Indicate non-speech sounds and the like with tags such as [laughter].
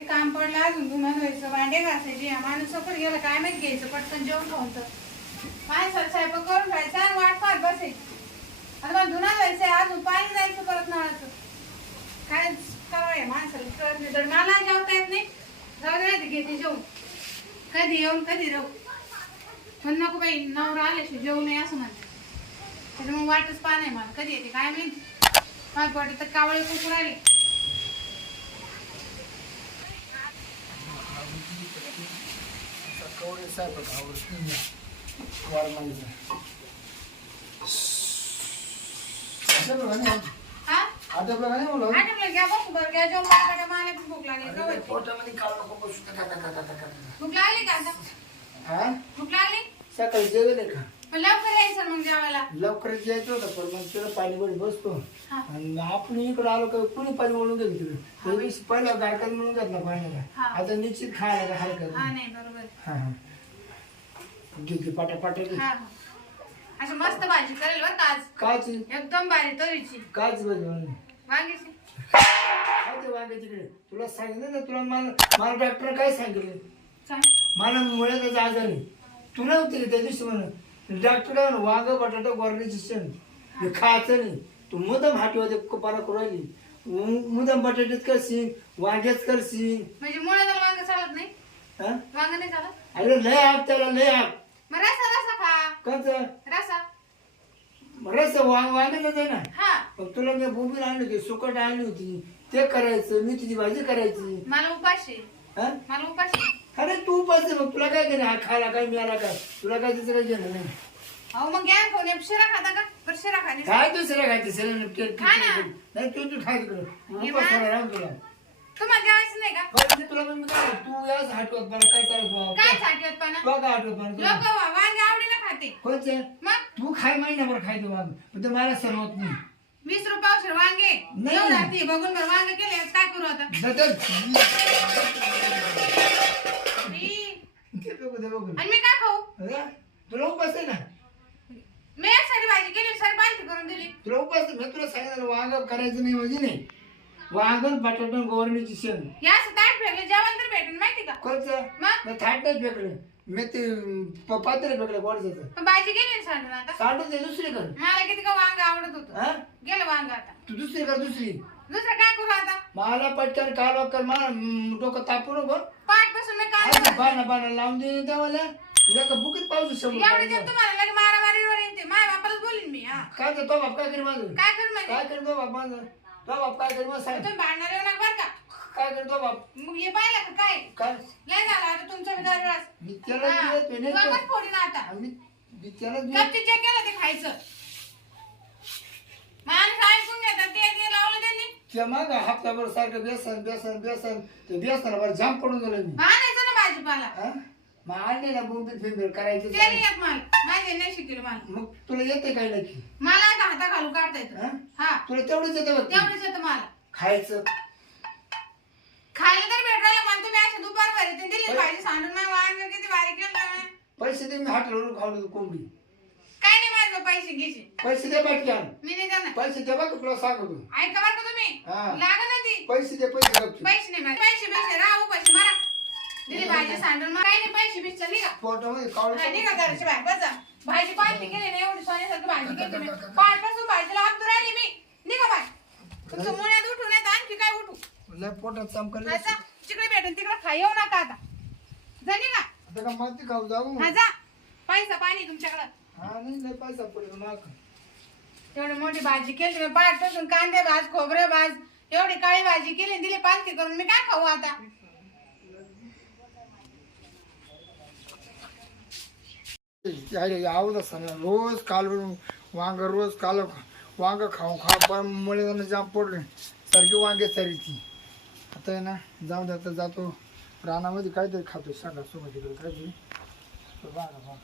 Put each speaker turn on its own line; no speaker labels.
काम पडलं अजून धुणं धुवायचं भांडे घासायचे या माणूस सफर गेला काय माहीत घ्यायचं पटकन जेवण खाऊन तर. माणसाला स्वयंपाक करून खायचा आणि वाट पाहत बसायची. आता मला धुणं जायचंय अजून पाणी जायचं परत नळाचं. काय करावं या माणसाला कळत नाही. तर मला जेवता येत नाही जाऊ दे ते घेते जेवून. कधी येऊन कधी राहू. पण नको बाई नवरा आल्याशिवाय जेवू नये असं म्हणते. त्याच्यामुळे वाटच पाहणं नाही मला. कधी येते काय माहिती. माझ्या पोटात तर कावळे कुकू राहिले.
कवडे स्वयंपाक आवडत वारमाईचा आटपलं का नाही? आटपलं का नाही म्हणलं?
आठवलं घ्या बसू बरं घ्या जेवण मला मला पण भूक लागली
अरे
गवत
पोटामध्ये कावळं खूप बसू. का- का- का- का- का- का-
भूक लागली का आता
का. हा?
भूक लागली
सकाळी जेवेल का
पण लवकर यायचं मग जेवायला
लवकर यायचं होतं पण मग तुला पाणी वडी बसतो. आणि आपण इकडं आलो का कुणी पाणी वळून घेतो तिकडे पहिला गारकात म्हणून घेतला पाण्याला. आता निश्चित खायला का हलकत
हा नाही बरोबर
हा हा घेते पाट्या पाट्या घे.
हा असं मस्त भाजी करेल बरं का आज.
काची
एकदम भारी तरीची.
काच बनवून
वांगीची
काय ते वांगे तिकडे तुला सांगितलं ना तुला मला मला डॉक्टर काय सांगितलं?
सांग.
मला मुळ्याचा आजार. आहे तू नव्हती का त्या दिवशी म्हणून? डॉक्टर काय म्हणून वांग बटाटा गोरण्याची शेण हे खायचं नाही. तू मुदम हाटीमध्ये पारा करू राहिली. मु- मुदम बटाट्यात करशील वांग्याच करशील.
म्हणजे मुळे तर वांग चालत नाही?
हा?
वांग नाही चालत?
अरे लय आग त्याला लय आग.
मग रसा रसा खा.
कसं
रसा
रस वांग वांग्याच आहे ना?
हा.
तुला मी बोंबील आणली होती सुकट आणली होती. ते करायचं मी तुझी भाजी करायची.
मला उपाशी
हा?
मला उपाशी
अरे तू उपास आहे. मग तुला काय करे हा खायला काय मिळाला काय? तुला काय काय घेणं नाही.
अहो मग घ्या एक शिरा खाता का? बरं शिरा खा नाही.
काय दुसरं
खा ना.
नाही तू तू खायचं उपास राहून तुला. मी काय तू याच हटवत काय करायचं
काय साठी उत्पन्न
तू काय हटवत
लोक? वांगे आवडीला खाते.
कोणचं?
मग?
तू खाय महिनाभर वांग. पण ते मला सर्व होत नाही.
वीस रुपयावर वांगे.
नाही.
घेऊन जाते बघून बरं वांगे केले काय करू आता?
जातं. ते.
आणि मी काय खाऊ?
अरे, तुला उपास आहे ना?
मी यासाठी भाजी केली सर पालती करून दिली.
तुला उपास आहे. मी तुला सांगितलं वांग करायचं नाही म्हणजे नाही. वांगण बटाटा गोवरणीची शेण
या असं जेवण तर भेटून माहिती का?
कोणचं?
मग?
मी थाट नाही फेकलं मी ते प- पात्र फेकलं कोणचं
पण भाजी गेली ना सांडून आता?
साठून ते दुसरी कर.
मला किती का वांग आवडत होतं?
हा?
गेलं वांग आता.
तू दुसरी कर दुसरी.
दुसरं काय करू आता?
मला पटकन कालवा कर मला डोकं तापू नको.
पाठपासून मी काय
अरे बाणा बाणा लावून दे त्यावाला तुला का बुकीत पाऊस शंभर
एवढे
पाण्याचा.
जर तुम्हाला लगे मारामारीवर येते. माझ्या बापालाच बोलीन मी हा.
काय कर तो बाप काय कर माझं?
काय कर म्हणजे?
काय कर तो बाप माझं? तो बाप काय कर मग सांग
तुम्ही भांडणार येऊ नका बरं का?
काय कर तो बाप?
मग हे पाहिलं का काय?
काय?
लय झालं आता तुमचा बी दरवेळेस
मी त्याला. दिलं ते नाही
गमत
तर.
फोडीन आता.
आम्ही मी त्याला दिलं.
गपची जे केलं ते खायचं. माणसं ऐकून घेतात ते ते लावलं त्यांनी.
त्या माग हप्ताभर सारखं बेसन बेसन बेसन ते बेसनावर जाम पडून गेलो मी.
आणायचं ना भाजीपाला.
हा? मग आणले ना करायचं
ते नाही येत मला. माझे नाही शिकले मला.
मग तुला येते काय नक्की?
मला आता हाता घालून काढता येतं.
हा?
हा.
तुला तेवढंच येतं बघ
तेवढंच येतं मला.
खायचं.
खायला तर भेटायला मला तुम्ही अशा दुपार घरी ते दिली भाजी सांडून नाही वांग किती.
पैसे दे मी हॉटेलवरून खाऊ कोंबडी.
काय नाही माझं पैसे घ्यायचे
पैसे दे पटकन
मी नाही देणार.
पैसे दे बघ तुला सांगतो.
ऐका बरं का तुम्ही.
हा.
लागत ना ती
पैसे दे पैसे गपचूप.
पैसे नाही माझे. पैसे पैसे. राहू पैसे मारा. दिली भाजी सांडून. मग काही नाही पैसे बिस चल निघा.
पोटामध्ये
हा,
कावळे
निघा घरची बाहेर. बसा. भाजी पाहिजे केली नाही एवढी सोन्यासारखी भाजी [laughs] केली तुम्ही पाठपासून भाजीला हात राहिली मी. निघा बाय तुमचं उठू नाही तर आणखी काय उठू
लय पोटात चमकले
आता तिकडे भेटून तिकडे खा येऊ नका आता. जा निघा.
आता का माती खाऊ जाऊ
हा जा. पैसा पाणी तुमच्याकडं.
हा नाही लय पैसा पडेल माग.
एवढी मोठी भाजी केली तुम्ही पाठपासून कांदे भाज खोबरे भाज एवढी काळी भाजी केली आणि दिली पालखी करून मी काय खाऊ आता?
अरे आवडत असताना रोज कालवून वांग रोज काल वांग खाऊ खा पण मुळे जाम पडले. सारखी वांगे सारी ती आता आहे ना जाऊ दे आता जातो. रानामध्ये काहीतरी खातो सांगा सोबत काहीतरी. तर बघा बघा.